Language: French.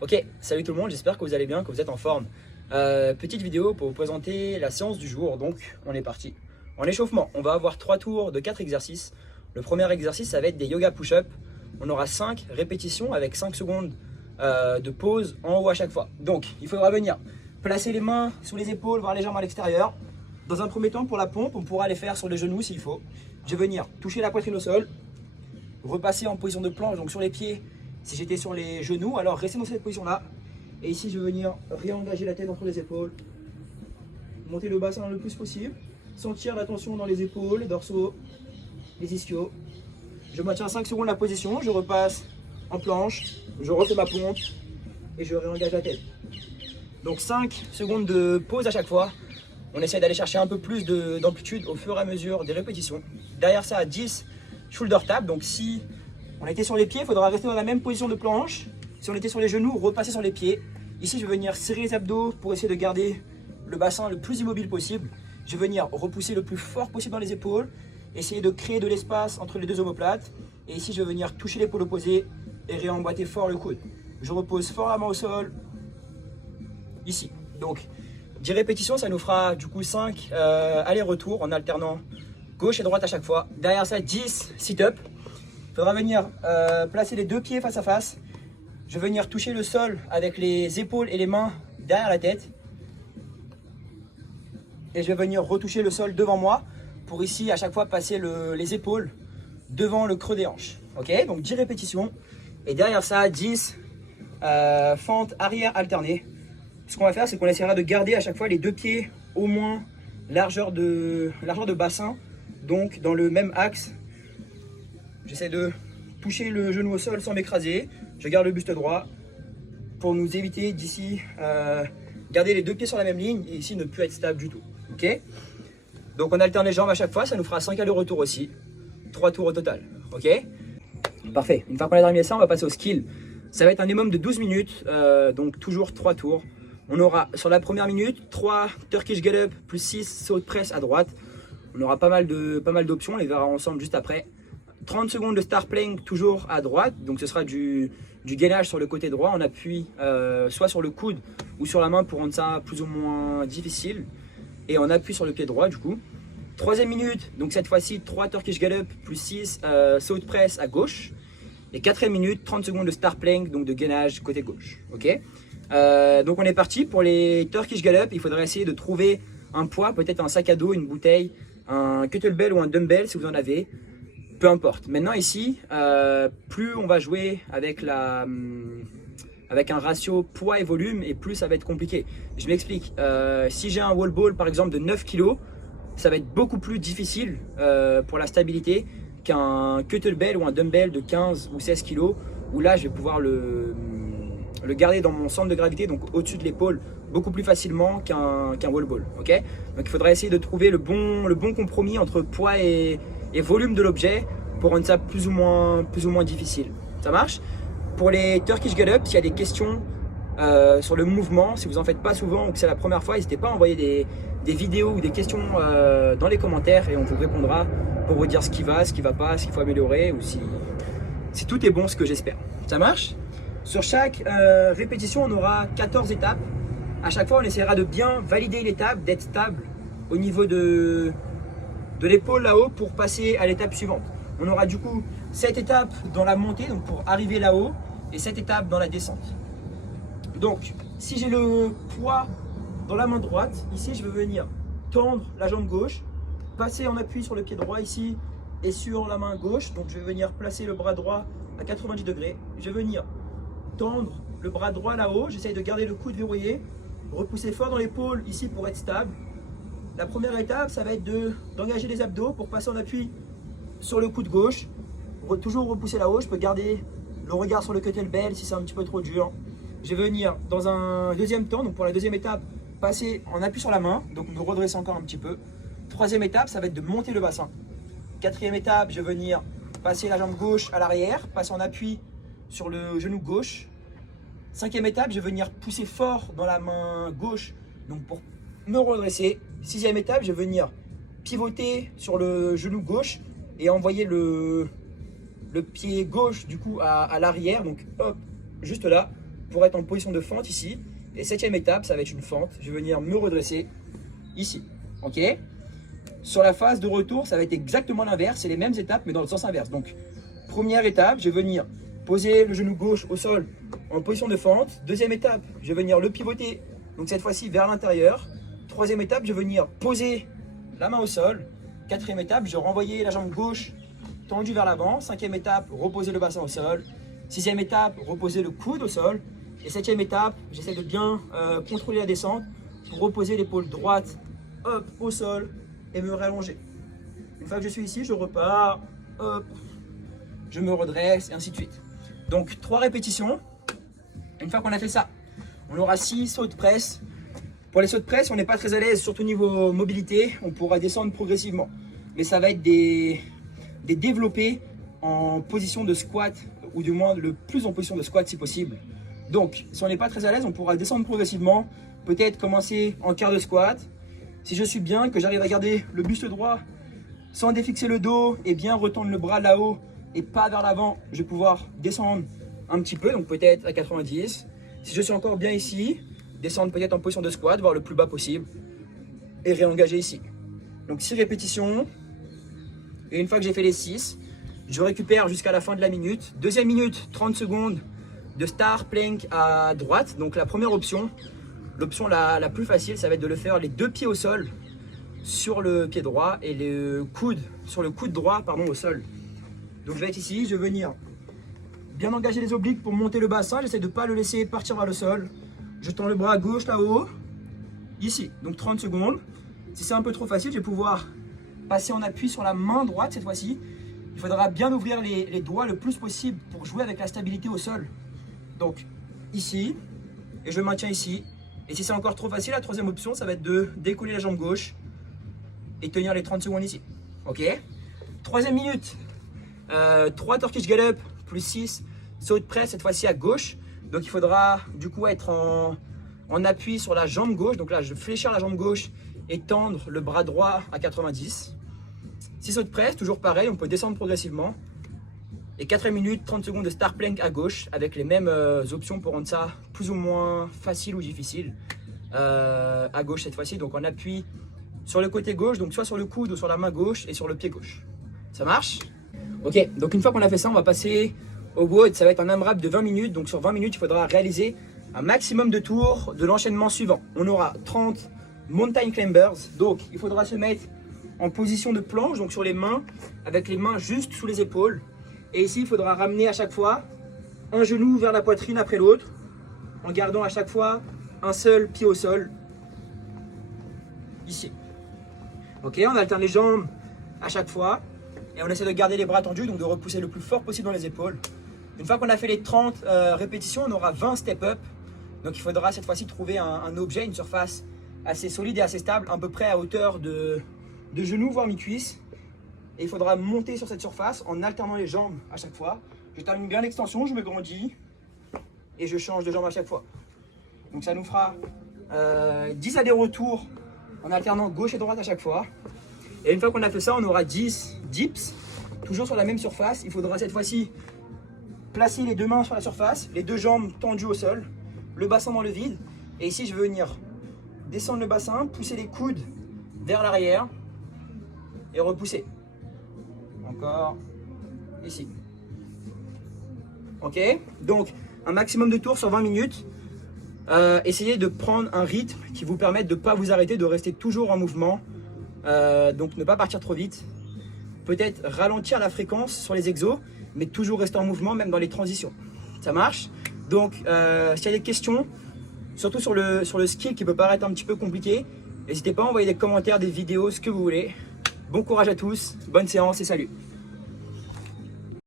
Ok, salut tout le monde, j'espère que vous allez bien, que vous êtes en forme. Petite vidéo pour vous présenter la séance du jour, donc on est parti. En échauffement, on va avoir 3 tours de 4 exercices. Le premier exercice, ça va être des yoga push-up. On aura 5 répétitions avec 5 secondes de pause en haut à chaque fois. Donc, il faudra venir placer les mains sous les épaules, voir les jambes à l'extérieur. Dans un premier temps, pour la pompe, on pourra les faire sur les genoux s'il faut. Je vais venir toucher la poitrine au sol, repasser en position de planche, donc sur les pieds. Si j'étais sur les genoux, alors restez dans cette position-là. Et ici, je vais venir réengager la tête entre les épaules. Monter le bassin le plus possible. Sentir la tension dans les épaules, les dorsaux, les ischios. Je maintiens 5 secondes la position. Je repasse en planche. Je refais ma pompe. Et je réengage la tête. Donc 5 secondes de pause à chaque fois. On essaie d'aller chercher un peu plus d'amplitude au fur et à mesure des répétitions. Derrière ça, 10 shoulder tap. Donc si on était sur les pieds, il faudra rester dans la même position de planche. Si on était sur les genoux, repasser sur les pieds. Ici, je vais venir serrer les abdos pour essayer de garder le bassin le plus immobile possible. Je vais venir repousser le plus fort possible dans les épaules. Essayer de créer de l'espace entre les deux omoplates. Et ici, je vais venir toucher l'épaule opposée et réemboîter fort le coude. Je repose fort la main au sol. Ici. Donc, 10 répétitions, ça nous fera du coup 5 allers-retours en alternant gauche et droite à chaque fois. Derrière ça, 10 sit-up. Il faudra venir placer les deux pieds face à face. Je vais venir toucher le sol avec les épaules et les mains derrière la tête. Et je vais venir retoucher le sol devant moi pour ici à chaque fois passer les épaules devant le creux des hanches. Ok, donc 10 répétitions. Et derrière ça, 10 fentes arrière alternées. Ce qu'on va faire, c'est qu'on essaiera de garder à chaque fois les deux pieds au moins largeur de bassin. Donc dans le même axe. J'essaie de toucher le genou au sol sans m'écraser. Je garde le buste droit pour nous éviter d'ici garder les deux pieds sur la même ligne et ici ne plus être stable du tout. Ok. Donc on alterne les jambes à chaque fois, ça nous fera 5 allers-retours aussi. 3 tours au total. Ok. Parfait. Une fois qu'on a terminé ça, on va passer au skill. Ça va être un minimum de 12 minutes, donc toujours 3 tours. On aura sur la première minute 3 Turkish Get-Up plus 6 saut de presse à droite. On aura pas mal d'options, on les verra ensemble juste après. 30 secondes de star plank toujours à droite, donc ce sera du gainage sur le côté droit. On appuie soit sur le coude ou sur la main pour rendre ça plus ou moins difficile. Et on appuie sur le pied droit du coup. Troisième minute, donc cette fois-ci 3 Turkish Get-Up plus 6 saut de presse à gauche. Et quatrième minute, 30 secondes de star plank, donc de gainage côté gauche. Ok. Donc on est parti pour les Turkish Get-Up. Il faudrait essayer de trouver un poids, peut-être un sac à dos, une bouteille, un kettlebell ou un dumbbell si vous en avez. Peu importe. Maintenant ici, plus on va jouer avec un ratio poids et volume, et plus ça va être compliqué. Je m'explique. Si j'ai un wall ball par exemple de 9 kg, ça va être beaucoup plus difficile pour la stabilité qu'un kettlebell ou un dumbbell de 15 ou 16 kg, où là je vais pouvoir le garder dans mon centre de gravité, donc au-dessus de l'épaule, beaucoup plus facilement qu'un wall ball. Okay, donc il faudra essayer de trouver le bon compromis entre poids et volume de l'objet pour rendre ça plus ou moins difficile. Ça marche? Pour les Turkish Get-Up, s'il y a des questions sur le mouvement, si vous en faites pas souvent ou que c'est la première fois, n'hésitez pas à envoyer des vidéos ou des questions dans les commentaires et on vous répondra pour vous dire ce qui va pas, ce qu'il faut améliorer ou si tout est bon, ce que j'espère. Ça marche? Sur chaque répétition, on aura 14 étapes. À chaque fois, on essaiera de bien valider l'étape, d'être stable au niveau de l'épaule là-haut pour passer à l'étape suivante. On aura du coup 7 étapes dans la montée, donc pour arriver là-haut, et 7 étapes dans la descente. Donc, si j'ai le poids dans la main droite, ici je vais venir tendre la jambe gauche, passer en appui sur le pied droit ici et sur la main gauche. Donc je vais venir placer le bras droit à 90 degrés. Je vais venir tendre le bras droit là-haut, j'essaye de garder le coude verrouillé, repousser fort dans l'épaule ici pour être stable. La première étape, ça va être d'engager les abdos pour passer en appui sur le coude gauche. Toujours repousser là-haut, je peux garder le regard sur le kettlebell si c'est un petit peu trop dur. Je vais venir dans un deuxième temps, donc pour la deuxième étape, passer en appui sur la main, donc me redresser encore un petit peu. Troisième étape, ça va être de monter le bassin. Quatrième étape, je vais venir passer la jambe gauche à l'arrière, passer en appui sur le genou gauche. Cinquième étape, je vais venir pousser fort dans la main gauche, donc pour me redresser. Sixième étape, je vais venir pivoter sur le genou gauche et envoyer le pied gauche du coup à l'arrière, donc hop, juste là. pour être en position de fente ici. Et 7e étape, ça va être une fente. Je vais venir me redresser ici. Ok? Sur la phase de retour, ça va être exactement l'inverse. C'est les mêmes étapes, mais dans le sens inverse. Donc, première étape, je vais venir poser le genou gauche au sol en position de fente. Deuxième étape, je vais venir le pivoter. Donc, cette fois-ci, vers l'intérieur. Troisième étape, je vais venir poser la main au sol. Quatrième étape, je vais renvoyer la jambe gauche tendue vers l'avant. Cinquième étape, reposer le bassin au sol. Sixième étape, reposer le coude au sol. Et septième étape, j'essaie de bien contrôler la descente pour reposer l'épaule droite hop, au sol et me rallonger. Une fois que je suis ici, je repars, hop, je me redresse et ainsi de suite. Donc 3 répétitions. Une fois qu'on a fait ça, on aura 6 sauts de presse. Pour les sauts de presse, on n'est pas très à l'aise, surtout niveau mobilité. On pourra descendre progressivement. Mais ça va être des développés en position de squat, ou du moins le plus en position de squat si possible. Donc, si on n'est pas très à l'aise, on pourra descendre progressivement. Peut-être commencer en quart de squat. Si je suis bien, que j'arrive à garder le buste droit sans défixer le dos et bien retendre le bras là-haut et pas vers l'avant, je vais pouvoir descendre un petit peu, donc peut-être à 90. Si je suis encore bien ici, descendre peut-être en position de squat, voir le plus bas possible et réengager ici. Donc 6 répétitions. Et une fois que j'ai fait les 6, je récupère jusqu'à la fin de la minute. Deuxième minute, 30 secondes de star plank à droite. Donc la première option, l'option la plus facile, ça va être de le faire les 2 pieds au sol sur le pied droit et le coude sur le coude droit au sol. Donc je vais être ici, je vais venir bien engager les obliques pour monter le bassin. J'essaie de ne pas le laisser partir vers le sol. Je tends le bras à gauche là-haut, ici. Donc 30 secondes. Si c'est un peu trop facile, je vais pouvoir passer en appui sur la main droite cette fois-ci. Il faudra bien ouvrir les doigts le plus possible pour jouer avec la stabilité au sol. Donc ici, et je maintiens ici. Et si c'est encore trop facile, la troisième option, ça va être de décoller la jambe gauche et tenir les 30 secondes ici. Ok. Troisième minute, 3 Turkish Get-Up plus 6 sauts de presse, cette fois-ci à gauche. Donc il faudra du coup être en appui sur la jambe gauche. Donc là, je fléchir la jambe gauche et tendre le bras droit à 90. 6 sauts de presse, toujours pareil, on peut descendre progressivement. Et 4 minutes, 30 secondes de star plank à gauche avec les mêmes options pour rendre ça plus ou moins facile ou difficile. À gauche cette fois-ci, donc on appuie sur le côté gauche, donc soit sur le coude ou sur la main gauche et sur le pied gauche. Ça marche? Ok, donc une fois qu'on a fait ça, on va passer au WOD. Ça va être un AMRAP de 20 minutes, donc sur 20 minutes, il faudra réaliser un maximum de tours de l'enchaînement suivant. On aura 30 mountain climbers, donc il faudra se mettre en position de planche, donc sur les mains, avec les mains juste sous les épaules. Et ici, il faudra ramener à chaque fois un genou vers la poitrine après l'autre, en gardant à chaque fois un seul pied au sol, ici. Ok, on alterne les jambes à chaque fois, et on essaie de garder les bras tendus, donc de repousser le plus fort possible dans les épaules. Une fois qu'on a fait les 30 répétitions, on aura 20 step-up. Donc il faudra cette fois-ci trouver un objet, une surface assez solide et assez stable, à peu près à hauteur de genoux, voire mi-cuisse. Et il faudra monter sur cette surface en alternant les jambes à chaque fois. Je termine bien l'extension, je me grandis et je change de jambe à chaque fois. Donc ça nous fera 10 allers-retours en alternant gauche et droite à chaque fois. Et une fois qu'on a fait ça, on aura 10 dips, toujours sur la même surface. Il faudra cette fois-ci placer les 2 mains sur la surface, les 2 jambes tendues au sol, le bassin dans le vide. Et ici, je vais venir descendre le bassin, pousser les coudes vers l'arrière et repousser. Encore ici. Ok, donc un maximum de tours sur 20 minutes. Essayez de prendre un rythme qui vous permette de ne pas vous arrêter, de rester toujours en mouvement. Donc ne pas partir trop vite. Peut-être ralentir la fréquence sur les exos, mais toujours rester en mouvement, même dans les transitions. Ça marche? Donc s'il y a des questions, surtout sur le skill qui peut paraître un petit peu compliqué, n'hésitez pas à envoyer des commentaires, des vidéos, ce que vous voulez. Bon courage à tous, bonne séance et salut!